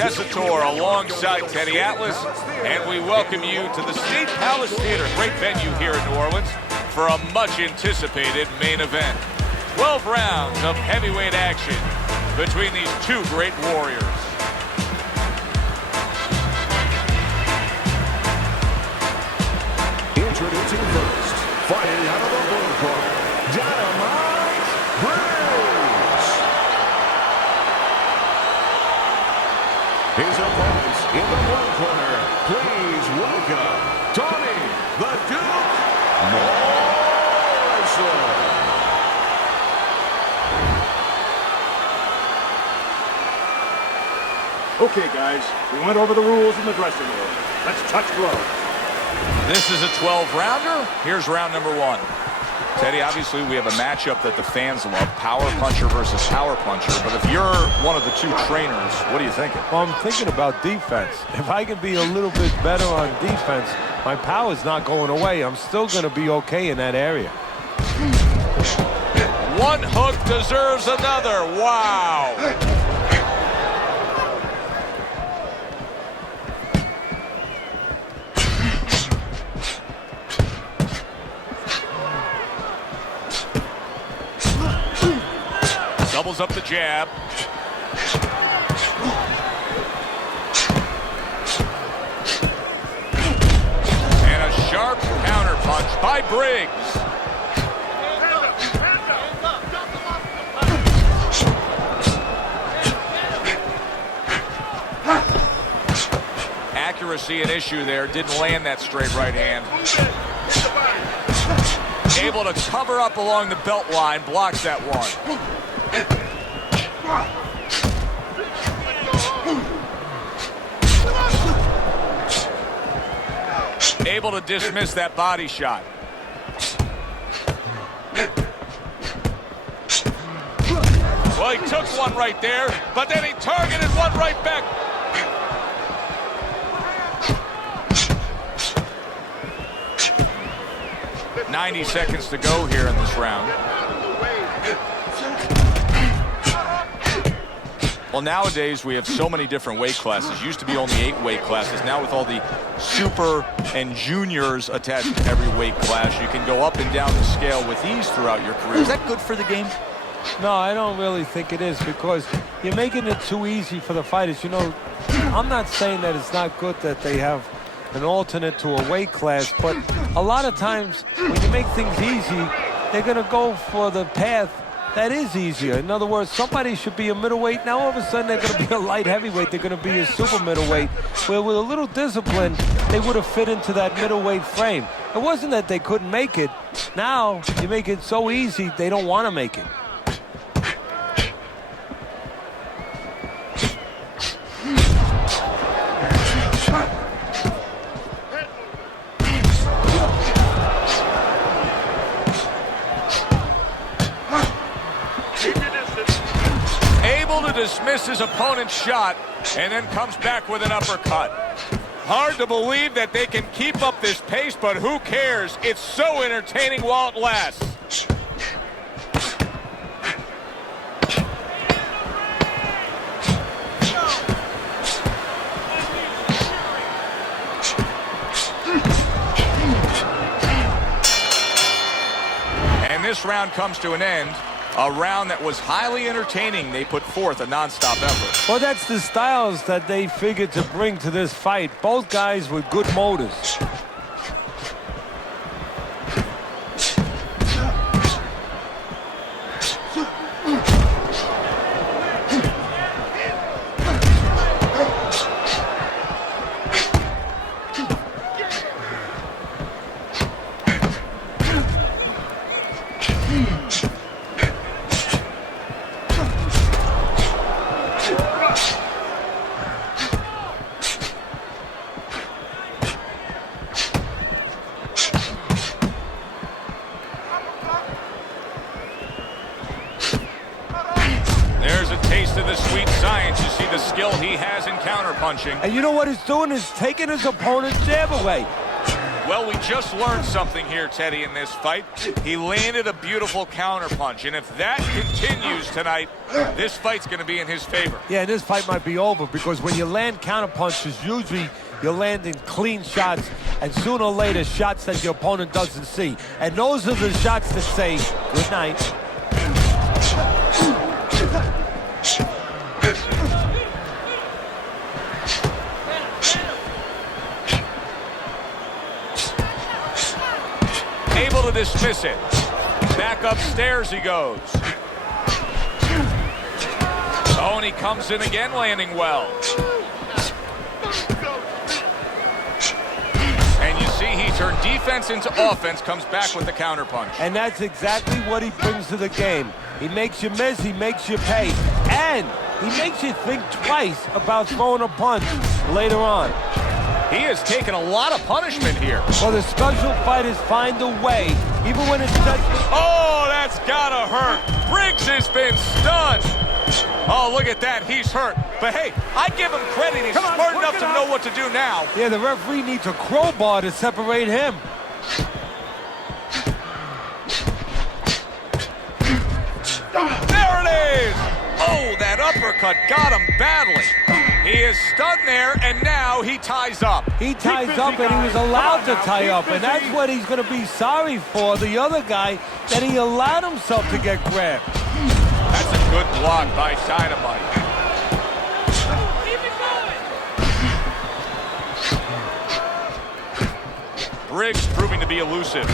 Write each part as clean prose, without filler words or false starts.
Tessitore alongside Teddy Atlas, and we welcome you to the State Palace Theater, great venue here in New Orleans, for a much-anticipated main event. 12 rounds of heavyweight action between these two great warriors. Introducing first, fighting out of the blue corner, Brigs. His opponents in the blue corner, please welcome Tomi, the Duke, Morrisson. Okay, guys, we went over the rules in the dressing room. Let's touch gloves. This is a 12-rounder. Here's round number one. Teddy, obviously we have a matchup that the fans love, power puncher versus power puncher. But if you're one of the two trainers, what are you thinking? Well, I'm thinking about defense. If I can be a little bit better on defense, my power's not going away. I'm still going to be okay in that area. One hook deserves another. Wow. Doubles up the jab. And a sharp counter punch by Briggs. Accuracy an issue there. Didn't land that straight right hand. Able to cover up along the belt line. Blocks that one. Able to dismiss that body shot. Well, he took one right there, but then he targeted one right back. "90 seconds to go here in this round." Well, nowadays we have so many different weight classes. Used to be only 8 weight classes. Now with all the super and juniors attached to every weight class, you can go up and down the scale with ease throughout your career. Is that good for the game? No, I don't really think it is, because you're making it too easy for the fighters. You know, I'm not saying that it's not good that they have an alternate to a weight class, but a lot of times when you make things easy, they're going to go for the path that is easier. In other words, somebody should be a middleweight. Now all of a sudden they're going to be a light heavyweight. They're going to be a super middleweight, where with a little discipline, they would have fit into that middleweight frame. It wasn't that they couldn't make it. Now you make it so easy, they don't want to make it. Dismiss his opponent's shot and then comes back with an uppercut. Hard to believe that they can keep up this pace, but who cares? It's so entertaining while it lasts. And this round comes to an end. A round that was highly entertaining. They put forth a non-stop effort. Well, that's the styles that they figured to bring to this fight. Both guys with good motors. He has in counterpunching. And you know what he's doing is taking his opponent's jab away. Well, we just learned something here, Teddy, in this fight. He landed a beautiful counterpunch, and if that continues tonight, this fight's going to be in his favor. Yeah, this fight might be over because when you land counterpunches, usually you're landing clean shots, and sooner or later, shots that your opponent doesn't see. And those are the shots that say, good night. Able to dismiss it. Back upstairs he goes. Tony comes in again, landing well. And you see he turned defense into offense, comes back with the counterpunch. And that's exactly what he brings to the game. He makes you miss, he makes you pay, and he makes you think twice about throwing a punch later on. He has taken a lot of punishment here. Well, the special fighters find a way, even when it's... Oh, that's gotta hurt. Briggs has been stunned. Oh, look at that. He's hurt. But hey, I give him credit. He's smart enough to know what to do now. Yeah, the referee needs a crowbar to separate him. There it is. Oh, that uppercut got him badly. He is stunned there, and now he ties up. He ties up, and he was allowed to tie up, and that's what he's going to be sorry for, the other guy, that he allowed himself to get grabbed. That's a good block by Dynamite. Briggs proving to be elusive.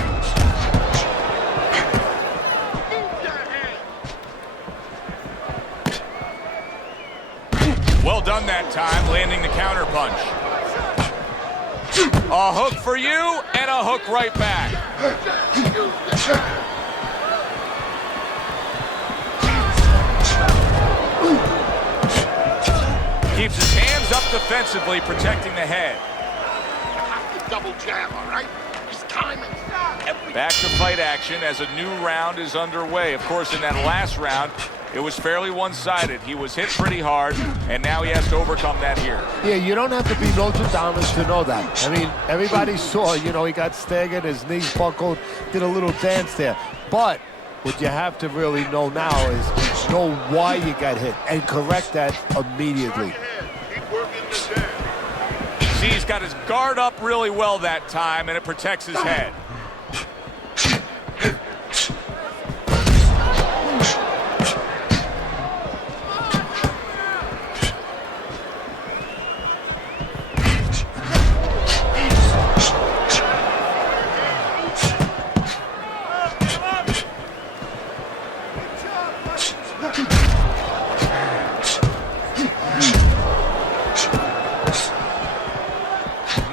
Well done that time, landing the counter punch. A hook for you, and a hook right back. Keeps his hands up defensively, protecting the head. Double jab, all right? He's timing. Back to fight action as a new round is underway. Of course, in that last round, it was fairly one-sided. He was hit pretty hard, and now he has to overcome that here. Yeah, you don't have to be Nostradamus to know that. I mean, everybody saw, you know, he got staggered, his knees buckled, did a little dance there. But what you have to really know now is know why you got hit and correct that immediately. See, he's got his guard up really well that time, and it protects his head.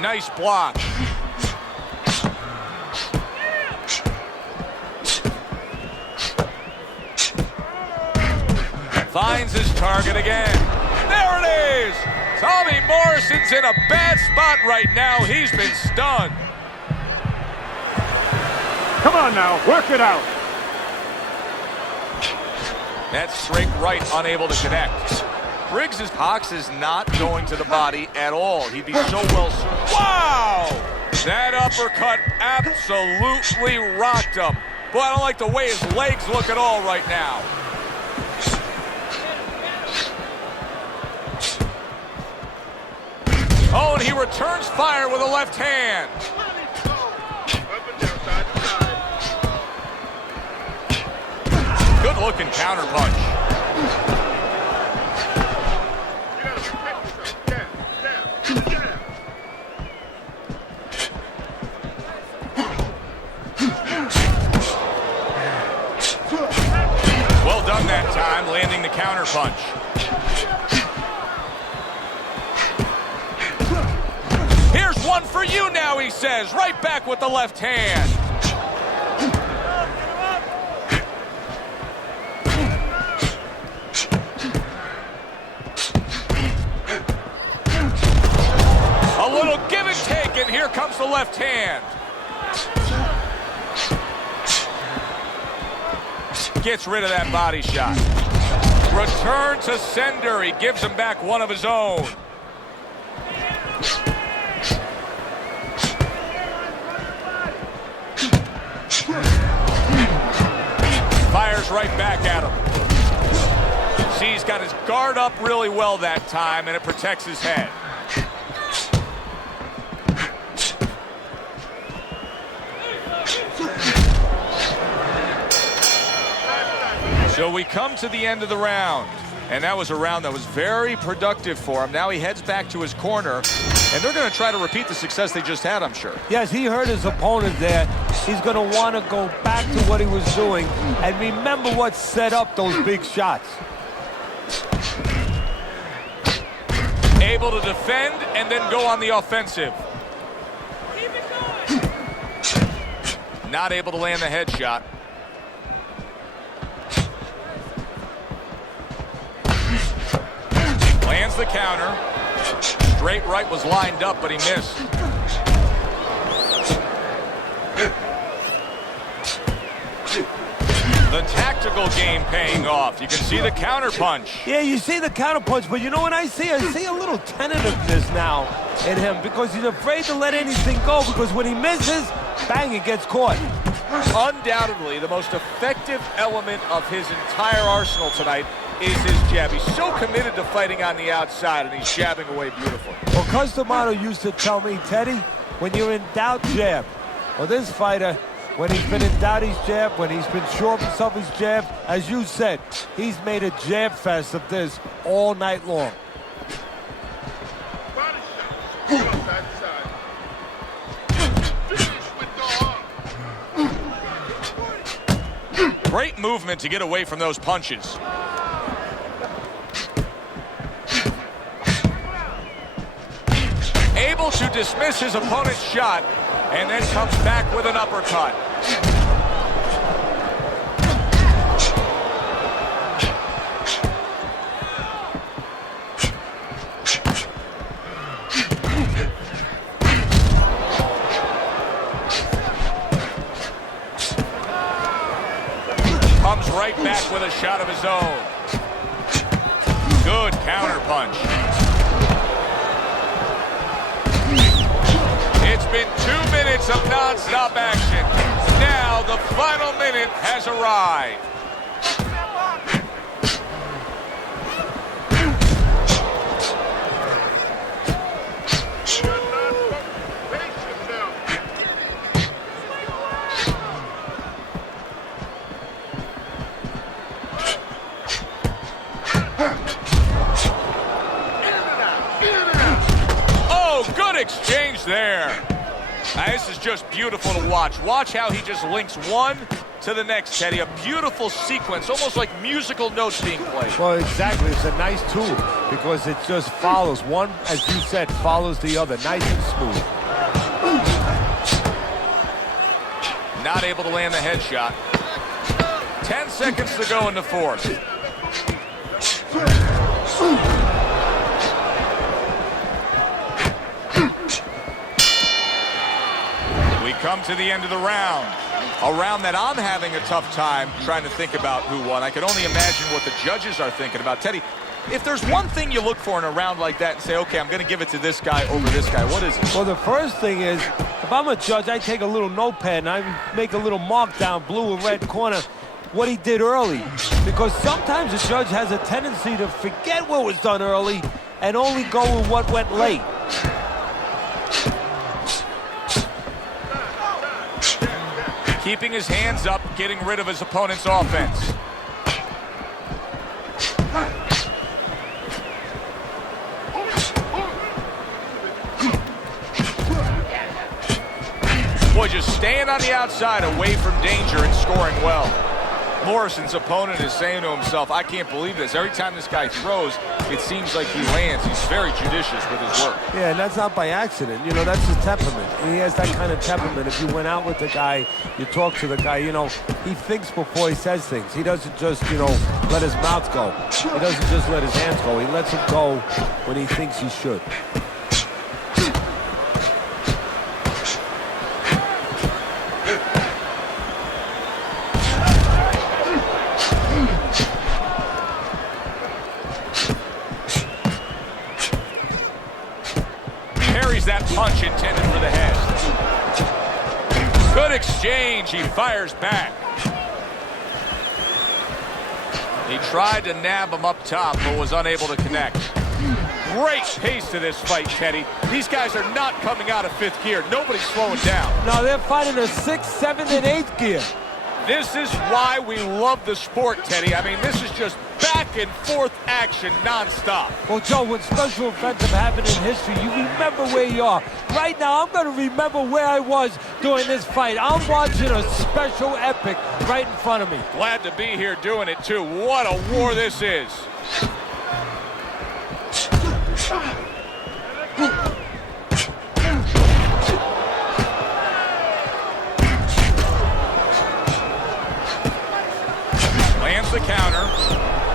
Nice block. Finds his target again. There it is! Tomi Morrison's in a bad spot right now. He's been stunned. Come on now, work it out. That straight right, unable to connect. Briggs' box is not going to the body at all. He'd be so well served. Wow! That uppercut absolutely rocked him. Boy, I don't like the way his legs look at all right now. Oh, and he returns fire with a left hand. Good looking counter punch. Well done that time, landing the counter punch. Here's one for you now, he says, right back with the left hand. A little give and take, and here comes the left hand. Gets rid of that body shot. Return to sender. He gives him back one of his own. Counters right back at him. See, he's got his guard up really well that time, and it protects his head. So we come to the end of the round. And that was a round that was very productive for him. Now he heads back to his corner, and they're going to try to repeat the success they just had, I'm sure. Yes, he hurt his opponent there. He's going to want to go back to what he was doing and remember what set up those big shots. Able to defend and then go on the offensive. Not able to land the headshot. Lands the counter. Straight right was lined up, but he missed. The tactical game paying off. You can see the counter punch. Yeah, you see the counter punch, but you know what I see? I see a little tentativeness now in him because he's afraid to let anything go, because when he misses, bang, it gets caught. Undoubtedly, the most effective element of his entire arsenal tonight is his jab. He's so committed to fighting on the outside, and he's jabbing away beautifully. Well, Customato used to tell me, Teddy, when you're in doubt, jab. Well, this fighter, when he's been in doubt, he's jabbed. When he's been sure of himself, he's jabbed. As you said, he's made a jab fest of this all night long. Great movement to get away from those punches. Able to dismiss his opponent's shot, and then comes back with an uppercut. Comes right back with a shot of his own. Good counter punch. It's been 2 minutes of non-stop action. Now the final minute has arrived. Oh, good exchange there. Now, this is just beautiful to watch. Watch how he just links one to the next, Teddy. A beautiful sequence, almost like musical notes being played. Well, exactly. It's a nice tool because it just follows. One, as you said, follows the other. Nice and smooth. Not able to land the headshot. 10 seconds to go in the fourth. We come to the end of the round. A round that I'm having a tough time trying to think about who won. I can only imagine what the judges are thinking about. Teddy, if there's one thing you look for in a round like that and say, okay, I'm going to give it to this guy over this guy, what is it? Well, the first thing is, if I'm a judge, I take a little notepad and I make a little mark down blue or red corner what he did early. Because sometimes a judge has a tendency to forget what was done early and only go with what went late. Keeping his hands up, getting rid of his opponent's offense. Boy, just staying on the outside, away from danger and scoring well. Morisson's opponent is saying to himself, I can't believe this. Every time this guy throws, it seems like he lands. He's very judicious with his work. Yeah, and that's not by accident. You know, that's his temperament. He has that kind of temperament. If you went out with the guy, you talk to the guy, you know, he thinks before he says things. He doesn't just, you know, let his mouth go. He doesn't just let his hands go. He lets them go when he thinks he should. That punch intended for the head. Good exchange. He fires back. He tried to nab him up top, but was unable to connect. Great pace to this fight, Teddy. These guys are not coming out of fifth gear. Nobody's slowing down. No, they're fighting a 6th, 7th, and 8th gear. This is why we love the sport, Teddy. I mean, this is just back and forth action nonstop. Well, Joe, when special events have happened in history, you remember where you are. Right now, I'm going to remember where I was during this fight. I'm watching a special epic right in front of me. Glad to be here doing it, too. What a war this is. Lands the counter.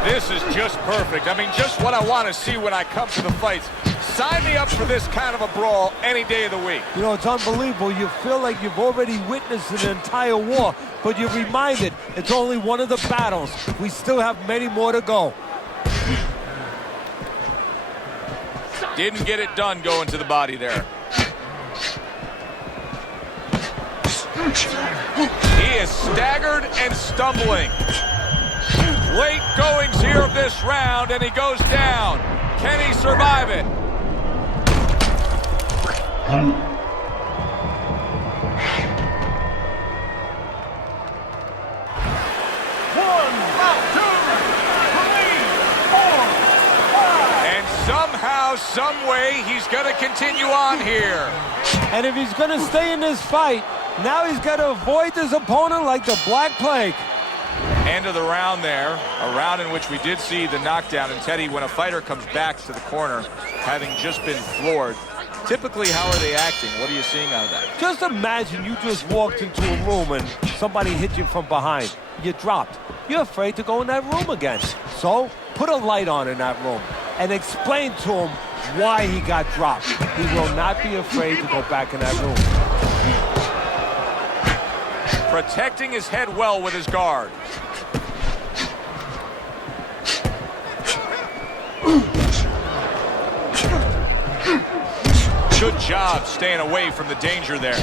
This is just perfect. I mean, just what I want to see when I come to the fights. Sign me up for this kind of a brawl any day of the week. You know, it's unbelievable. You feel like you've already witnessed an entire war, but you're reminded it's only one of the battles. We still have many more to go. Didn't get it done going to the body there. He is staggered and stumbling. Late goings here of this round, and he goes down. Can he survive it? Somehow, some way, he's going to continue on here. And if he's going to stay in this fight, now he's got to avoid his opponent like the Black Plague. End of the round there, a round in which we did see the knockdown. And Teddy, when a fighter comes back to the corner, having just been floored, typically how are they acting? What are you seeing out of that? Just imagine you just walked into a room and somebody hit you from behind. You dropped. You're afraid to go in that room again. So put a light on in that room and explain to him why he got dropped. He will not be afraid to go back in that room. Protecting his head well with his guard. Good job staying away from the danger there.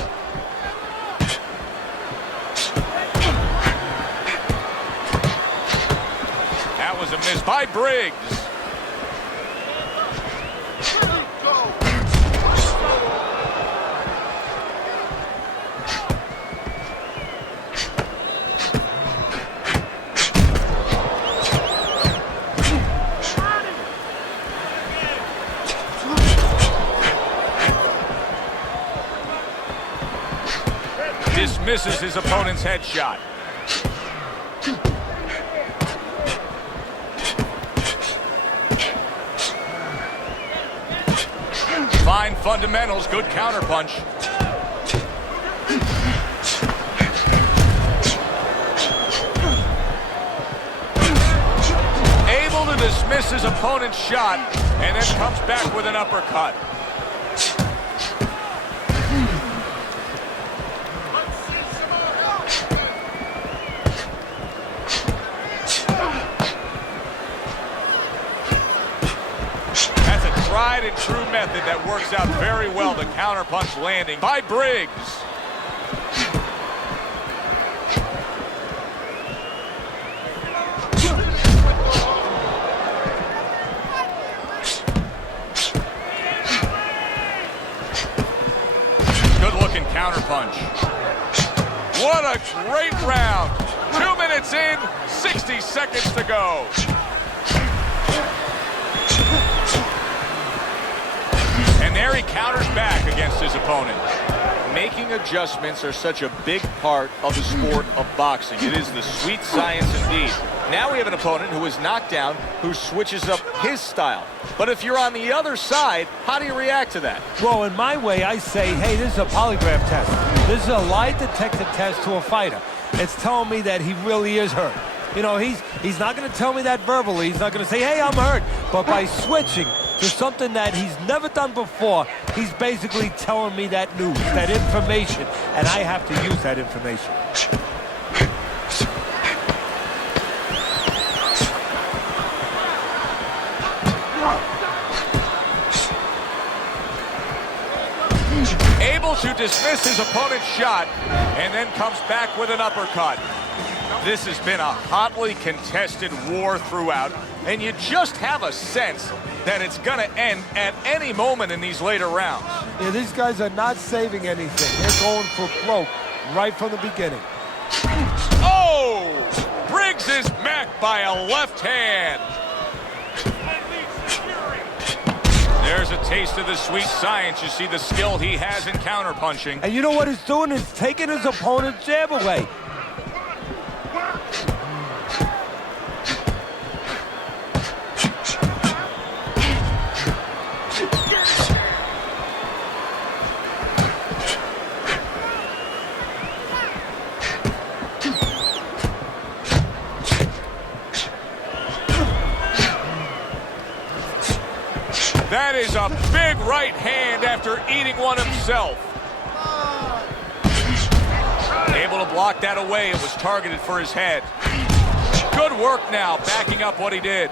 That was a miss by Briggs. Dismisses his opponent's headshot. Fine fundamentals, good counterpunch. Able to dismiss his opponent's shot and then comes back with an uppercut. Tried and true method that works out very well. The counterpunch landing by Briggs. Good looking counterpunch. What a great round. 2 minutes in, 60 seconds to go. There he counters back against his opponent. Making adjustments are such a big part of the sport of boxing. It is the sweet science indeed. Now we have an opponent who is knocked down, who switches up his style. But if you're on the other side, how do you react to that? Well, in my way, I say, hey, this is a polygraph test. This is a lie detector test to a fighter. It's telling me that he really is hurt. You know, he's not going to tell me that verbally. He's not going to say, hey, I'm hurt. But by switching to something that he's never done before, he's basically telling me that news, that information, and I have to use that information. Able to dismiss his opponent's shot and then comes back with an uppercut. This has been a hotly contested war throughout, and you just have a sense that it's going to end at any moment in these later rounds. Yeah, these guys are not saving anything. They're going for broke right from the beginning. Oh! Briggs is macked by a left hand. There's a taste of the sweet science. You see the skill he has in counterpunching. And you know what he's doing? He's taking his opponent's jab away. That is a big right hand after eating one himself. Able to block that away. It was targeted for his head. Good work now, backing up what he did.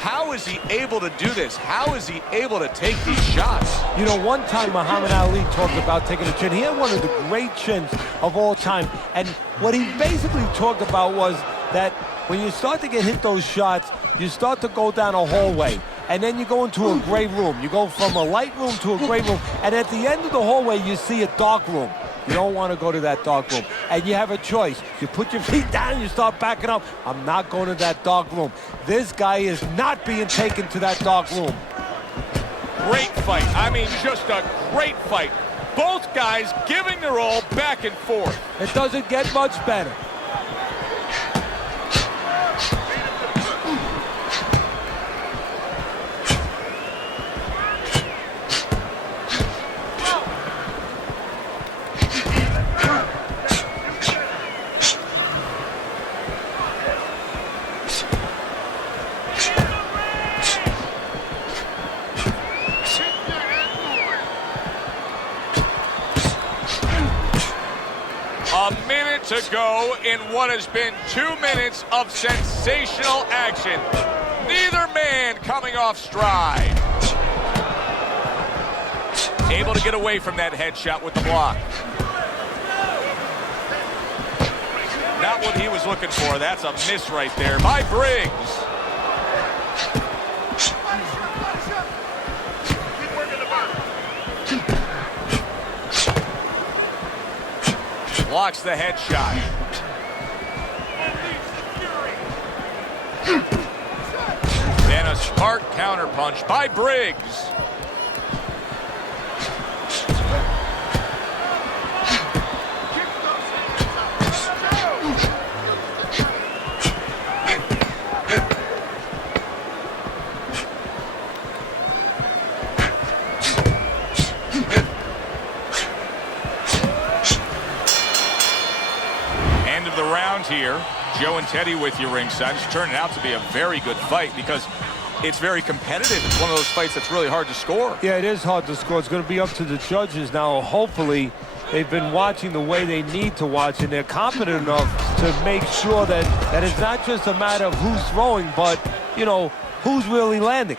How is he able to do this? How is he able to take these shots? You know, one time Muhammad Ali talked about taking a chin. He had one of the great chins of all time. And what he basically talked about was that when you start to get hit those shots, you start to go down a hallway. And then you go into a gray room. You go from a light room to a gray room. And at the end of the hallway, you see a dark room. You don't want to go to that dark room. And you have a choice. You put your feet down, you start backing up. I'm not going to that dark room. This guy is not being taken to that dark room. Great fight. I mean, just a great fight. Both guys giving their all back and forth. It doesn't get much better. A minute to go in what has been 2 minutes of sensational action. Neither man coming off stride. Able to get away from that headshot with the block. Not what he was looking for. That's a miss right there by Briggs. Blocks the headshot. Then a smart counterpunch by Briggs. Here, Joe and Teddy with you ringside. It's turning out to be a very good fight because it's very competitive. It's one of those fights that's really hard to score. Yeah, it is hard to score. It's going to be up to the judges now. Hopefully, they've been watching the way they need to watch, and they're competent enough to make sure that it's not just a matter of who's throwing, but, you know, who's really landing.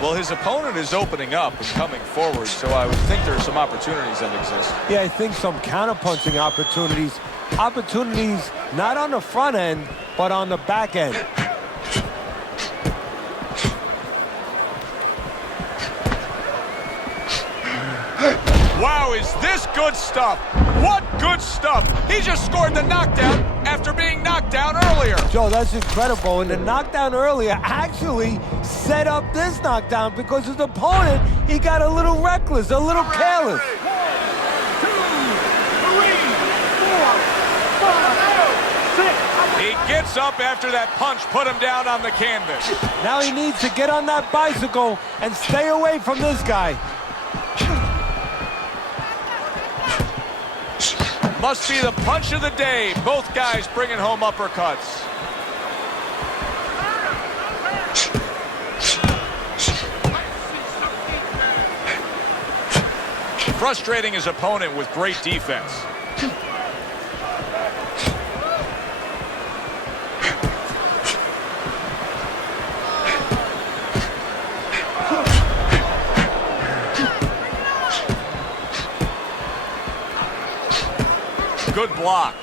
Well, his opponent is opening up and coming forward, so I would think there are some opportunities that exist. Yeah, I think some counterpunching opportunities. Opportunities not on the front end, but on the back end. Wow, is this good stuff? What good stuff? He just scored the knockdown after being knocked down earlier. Joe, that's incredible. And the knockdown earlier actually set up this knockdown because his opponent, he got a little reckless, a little careless. 1, 2, 3, 4, 5, 6. He gets up after that punch put him down on the canvas. Now he needs to get on that bicycle and stay away from this guy. Must be the punch of the day. Both guys bringing home uppercuts. Frustrating his opponent with great defense. Good block.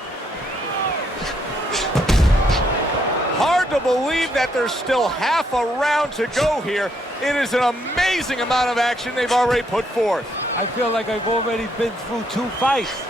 believe that there's still half a round to go here. It is an amazing amount of action they've already put forth. I feel like I've already been through 2 fights.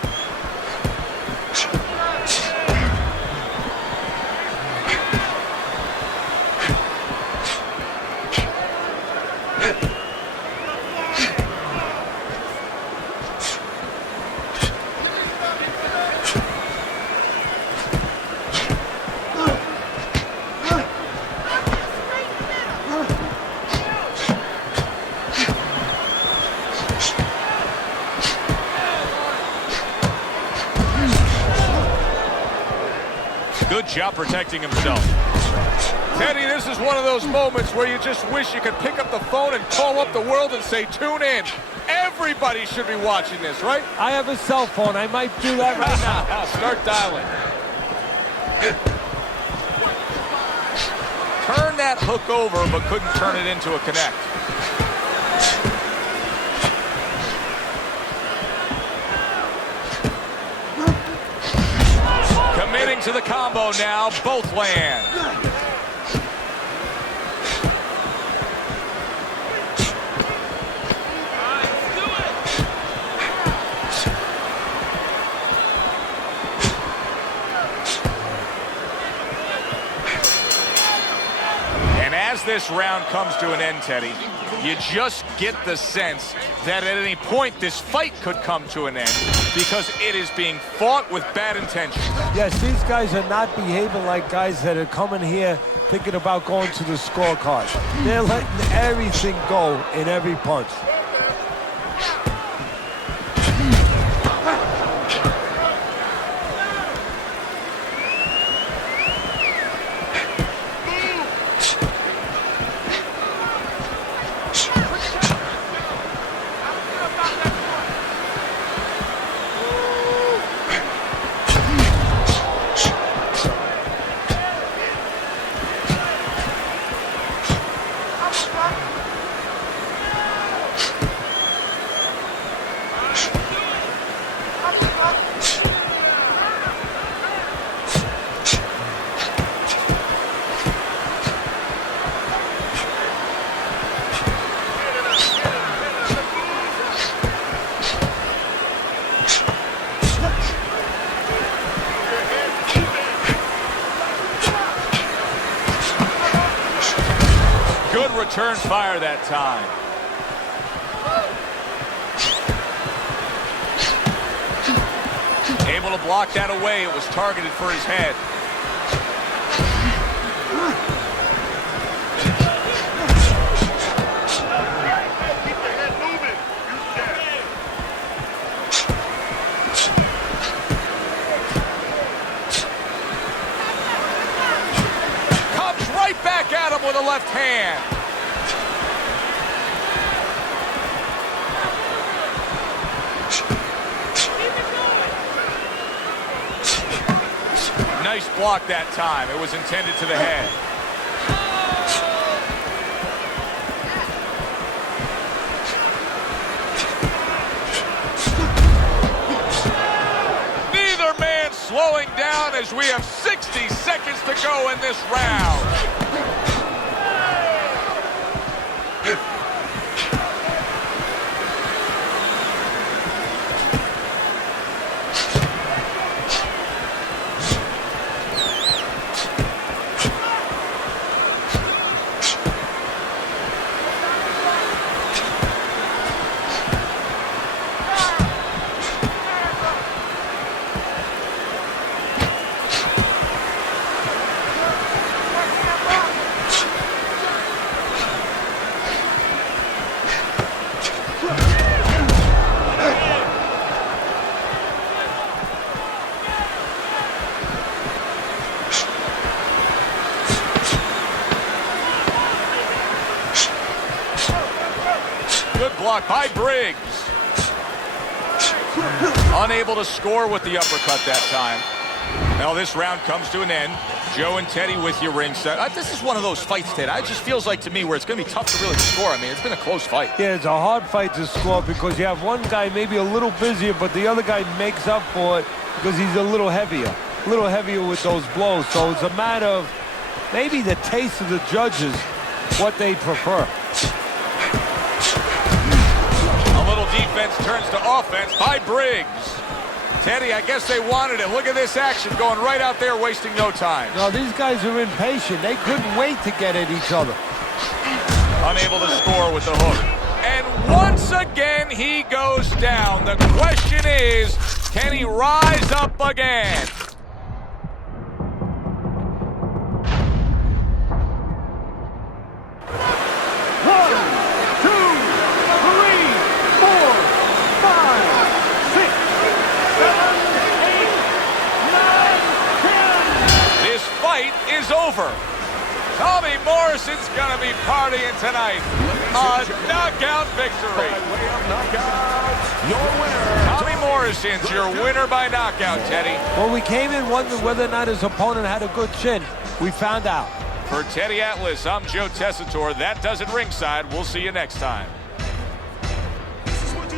Good job protecting himself. Teddy, this is one of those moments where you just wish you could pick up the phone and call up the world and say, tune in. Everybody should be watching this, right? I have a cell phone. I might do that right now. Start dialing. Turn that hook over, but couldn't turn it into a connect. Committing to the combo now, both land. And as this round comes to an end, Teddy, you just get the sense that at any point this fight could come to an end because it is being fought with bad intentions. Yes, these guys are not behaving like guys that are coming here thinking about going to the scorecard. They're letting everything go in every punch. Return fire that time. Able to block that away. It was targeted for his head. Keep the head moving. Comes right back at him with a left hand. Nice block that time. It was intended to the head. Neither man slowing down as we have 60 seconds to go in this round. Block by Briggs. Unable to score with the uppercut that time. Now this round comes to an end. Joe and Teddy with you ringside. This is one of those fights, Ted. It just feels like to me where it's going to be tough to really score. I mean, it's been a close fight. Yeah, it's a hard fight to score because you have one guy maybe a little busier, but the other guy makes up for it because he's a little heavier with those blows. So it's a matter of maybe the taste of the judges, what they prefer. A little defense turns to offense by Briggs. Teddy, I guess they wanted it. Look at this action going right out there, wasting no time. No, these guys are impatient. They couldn't wait to get at each other. Unable to score with the hook. And once again, he goes down. The question is, can he rise up again? Is over. Tomi Morrison's gonna be partying tonight. A knockout victory. Your winner. Tomi Morrison's your winner by knockout, Teddy. Well, we came in wondering whether or not his opponent had a good chin. We found out. For Teddy Atlas, I'm Joe Tessitore. That does it ringside. We'll see you next time.